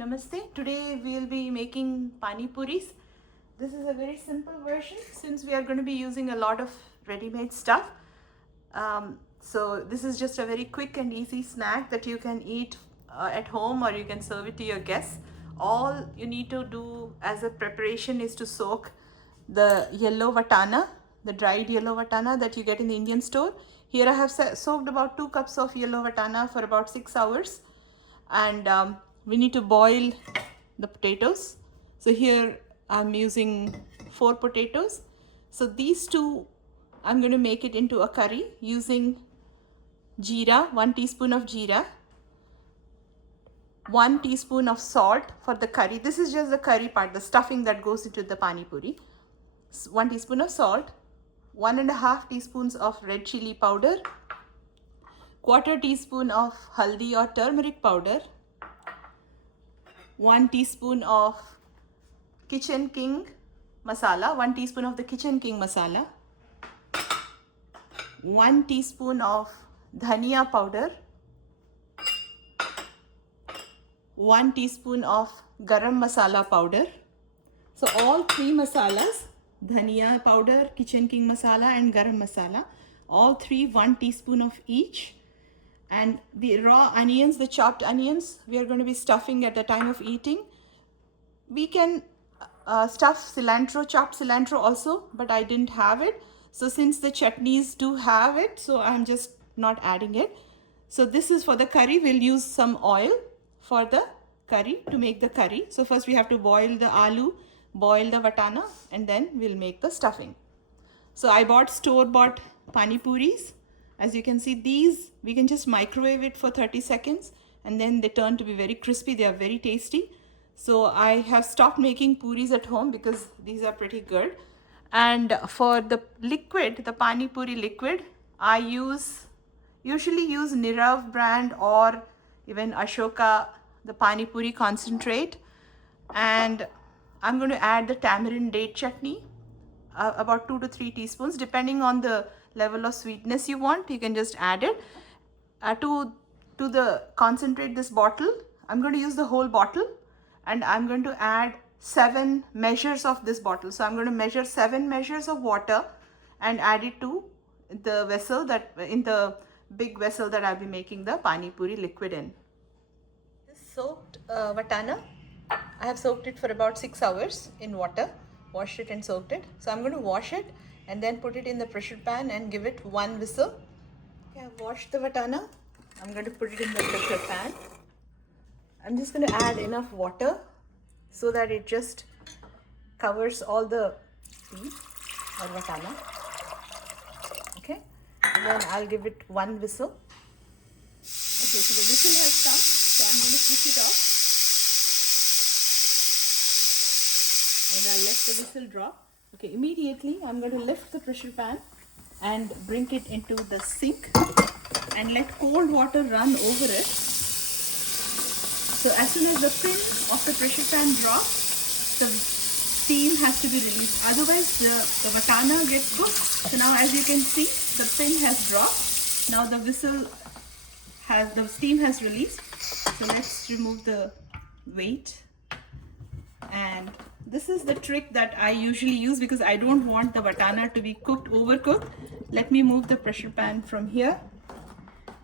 Namaste. Today we will be making Panipuris. This is a very simple version since we are going to be using a lot of ready-made stuff. So this is just a very quick and easy snack that you can eat at home, or you can serve it to your guests. All you need to do as a preparation is to soak the yellow vatana, the dried yellow vatana that you get in the Indian store. Here I have soaked about 2 cups of yellow vatana for about 6 hours, and we need to boil the potatoes. So here I'm using 4 potatoes. So these two I'm going to make it into a curry using jeera, 1 teaspoon of jeera, 1 teaspoon of salt for the curry. This is just the curry part, the stuffing that goes into the pani puri. 1 teaspoon of salt, 1.5 teaspoons of red chili powder, 1/4 teaspoon of haldi or turmeric powder, 1 teaspoon of kitchen king masala, 1 teaspoon of the kitchen king masala, 1 teaspoon of dhania powder, 1 teaspoon of garam masala powder. So all 3 masalas, dhania powder, kitchen king masala and garam masala, all 3 1 teaspoon of each. And the raw onions, the chopped onions, we are going to be stuffing at the time of eating. We can stuff cilantro, chopped cilantro also, but I didn't have it. So since the chutneys do have it, so I'm just not adding it. So this is for the curry. We'll use some oil for the curry to make the curry. So first we have to boil the aloo, boil the vatana, and then we'll make the stuffing. So I bought store-bought panipuris. As you can see, these we can just microwave it for 30 seconds and then they turn to be very crispy. They are very tasty. So I have stopped making puris at home because these are pretty good. And for the liquid, the pani puri liquid, I usually use Nirav brand or even Ashoka, the pani puri concentrate. And I'm going to add the tamarind date chutney, about 2 to 3 teaspoons, depending on the level of sweetness you want. You can just add it to the concentrate. This bottle, I'm going to use the whole bottle, and I'm going to add 7 measures of this bottle. So I'm going to measure 7 measures of water and add it to the vessel, that in the big vessel that I'll be making the pani puri liquid in. This soaked vatana, I have soaked it for about 6 hours in water, washed it and soaked it. So I'm going to wash it and then put it in the pressure pan and give it 1 whistle. Okay, I've washed the vatana. I'm going to put it in the pressure pan. I'm just going to add enough water so that it just covers all the peas or vatana. Okay, and then I'll give it 1 whistle. Okay, so the whistle has come, so I'm going to switch it off. And I'll let the whistle drop. Okay, immediately I'm going to lift the pressure pan and bring it into the sink and let cold water run over it. So as soon as the pin of the pressure pan drops, the steam has to be released. Otherwise the vatana gets cooked. So now as you can see, the pin has dropped. Now the steam has released. So let's remove the weight. And this is the trick that I usually use because I don't want the vatana to be cooked, overcooked. Let me move the pressure pan from here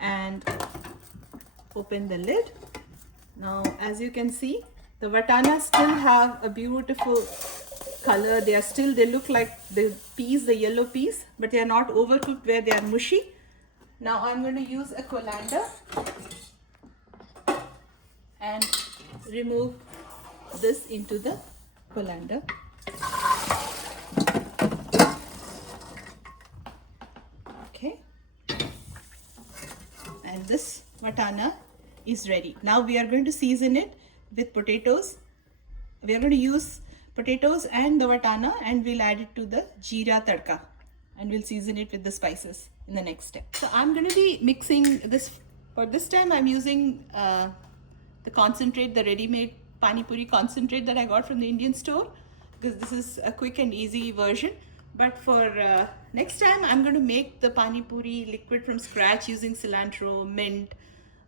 and open the lid. Now, as you can see, the vatana still have a beautiful color. They look like the peas, the yellow peas, but they are not overcooked where they are mushy. Now I'm going to use a colander and remove this into the colander. Okay, and this vatana is ready. Now we are going to season it with potatoes. We are going to use potatoes and the vatana, and we'll add it to the jeera tadka, and we'll season it with the spices in the next step. So I'm going to be mixing this. For this time I'm using the concentrate, the ready-made pani puri concentrate that I got from the Indian store, because this is a quick and easy version. But for next time, I'm going to make the pani puri liquid from scratch using cilantro, mint,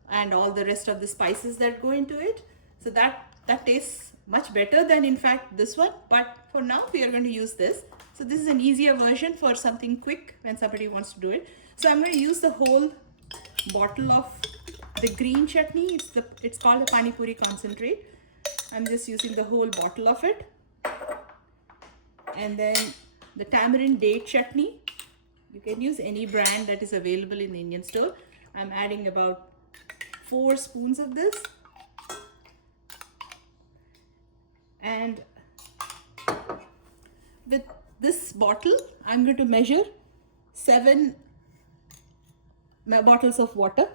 and all the rest of the spices that go into it. So that That tastes much better than in fact this one, but for now we are going to use this. So this is an easier version for something quick when somebody wants to do it. So I'm going to use the whole bottle of the green chutney. It's called a Panipuri concentrate. I'm just using the whole bottle of it. And then the tamarind date chutney. You can use any brand that is available in the Indian store. I'm adding about 4 spoons of this. And with this bottle, I'm going to measure 7 bottles of water.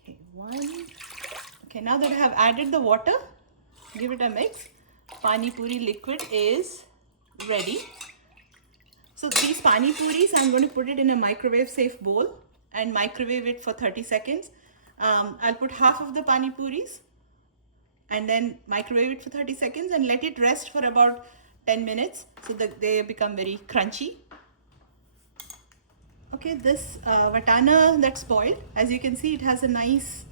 Okay, 1. Okay, now that I have added the water, give it a mix. Panipuri liquid is ready. So these Panipuris, I'm going to put it in a microwave safe bowl and microwave it for 30 seconds. I'll put half of the Panipuris and then microwave it for 30 seconds and let it rest for about 10 minutes so that they become very crunchy. Okay, this vatana that's boiled, as you can see, it has a nice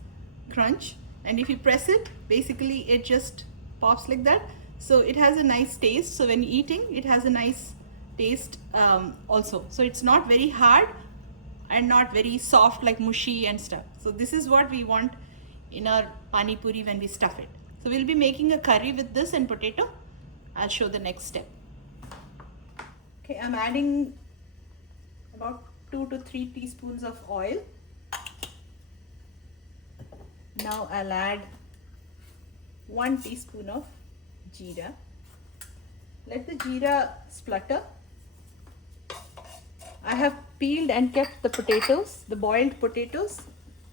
crunch, and if you press it, basically it just pops like that. So it has a nice taste. So when eating, it has a nice taste also. So it's not very hard and not very soft like mushy and stuff. So this is what we want in our pani puri when we stuff it. So we'll be making a curry with this and potato. I'll show the next step. Okay, I'm adding about 2 to 3 teaspoons of oil. Now I'll add 1 teaspoon of jeera. Let the jeera splutter. I have peeled and kept the potatoes, the boiled potatoes.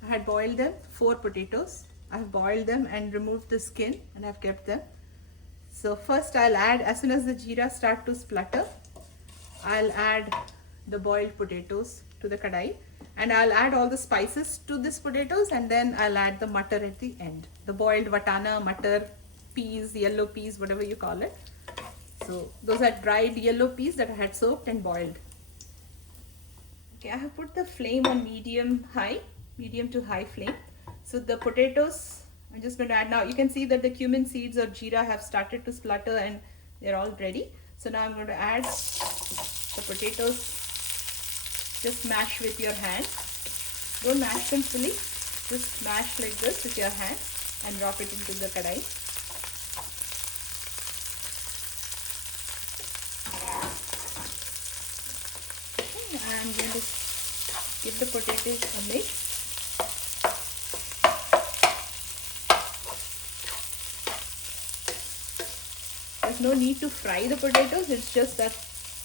I had boiled them, 4 potatoes. I have boiled them and removed the skin and I've kept them. So first I'll add, as soon as the jeera start to splutter, I'll add the boiled potatoes to the kadai, and I'll add all the spices to this potatoes, and then I'll add the mutter at the end. The boiled vatana, mutter, peas, yellow peas, whatever you call it. So those are dried yellow peas that I had soaked and boiled. Okay, I have put the flame on medium to high flame. So the potatoes, I'm just going to add now. You can see that the cumin seeds or jeera have started to splutter and they're all ready. So now I'm going to add the potatoes. Just mash with your hand. Don't mash them fully. Just mash like this with your hand and drop it into the kadai. Okay, I'm going to give the potatoes a mix. There's no need to fry the potatoes. It's just that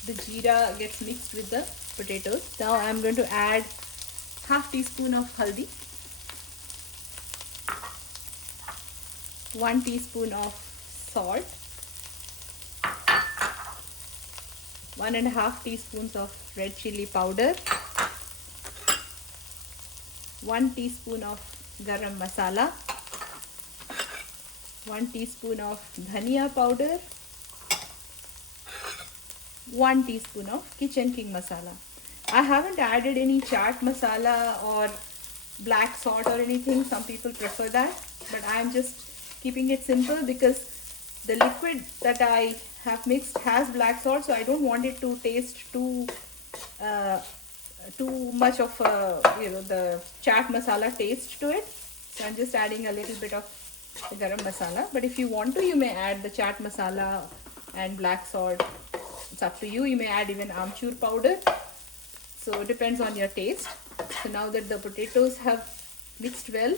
the jeera gets mixed with the potatoes. Now I'm going to add half teaspoon of haldi, 1 teaspoon of salt, 1.5 teaspoons of red chili powder, 1 teaspoon of garam masala, 1 teaspoon of dhania powder, 1 teaspoon of kitchen king masala. I haven't added any chaat masala or black salt or anything. Some people prefer that, but I'm just keeping it simple because the liquid that I have mixed has black salt, so I don't want it to taste too much of the chaat masala taste to it. So I'm just adding a little bit of the garam masala, but if you want to, you may add the chaat masala and black salt. It's up to you. You may add even amchur powder. So it depends on your taste. So now that the potatoes have mixed well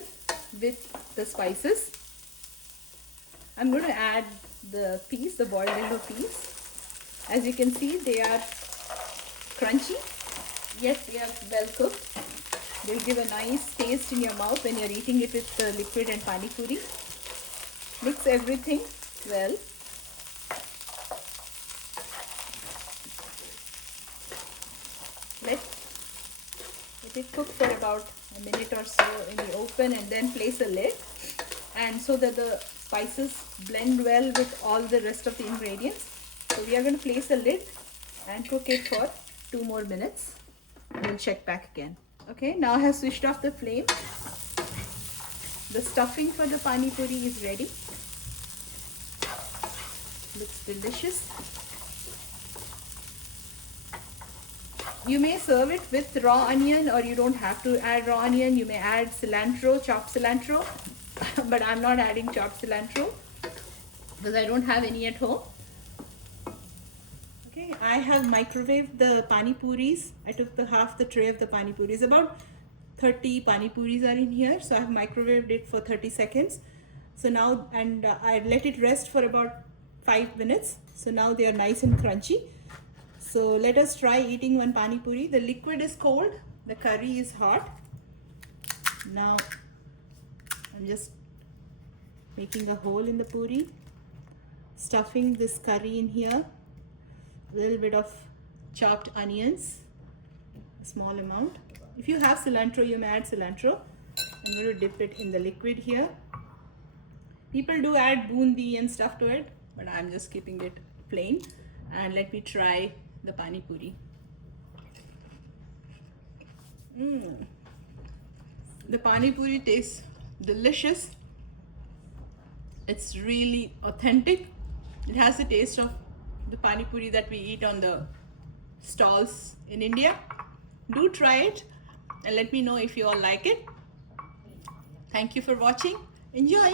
with the spices, I'm going to add the peas, the boiled yellow peas. As you can see, they are crunchy, yet they are well cooked. They'll give a nice taste in your mouth when you're eating it with the liquid and pani puri. Mix everything well. Let it cook for about a minute or so in the open, and then place a lid, and so that the spices blend well with all the rest of the ingredients. So we are going to place a lid and cook it for 2 more minutes. We'll check back again. Okay, now I have switched off the flame. The stuffing for the pani puri is ready. Looks delicious. You may serve it with raw onion, or you don't have to add raw onion. You may add cilantro, chopped cilantro, but I'm not adding chopped cilantro because I don't have any at home. Okay, I have microwaved the pani puris. I took half the tray of the pani puris. About 30 pani puris are in here, so I've microwaved it for 30 seconds. So now, and I let it rest for about 5 minutes. So now they are nice and crunchy. So let us try eating one pani puri. The liquid is cold, the curry is hot. Now I'm just making a hole in the puri, stuffing this curry in here, a little bit of chopped onions, a small amount. If you have cilantro, you may add cilantro. I'm going to dip it in the liquid here. People do add bundi and stuff to it, but I'm just keeping it plain. And let me try the pani puri. The pani puri tastes delicious. It's really authentic. It has the taste of the pani puri that we eat on the stalls in India. Do try it and let me know if you all like it. Thank you for watching. Enjoy.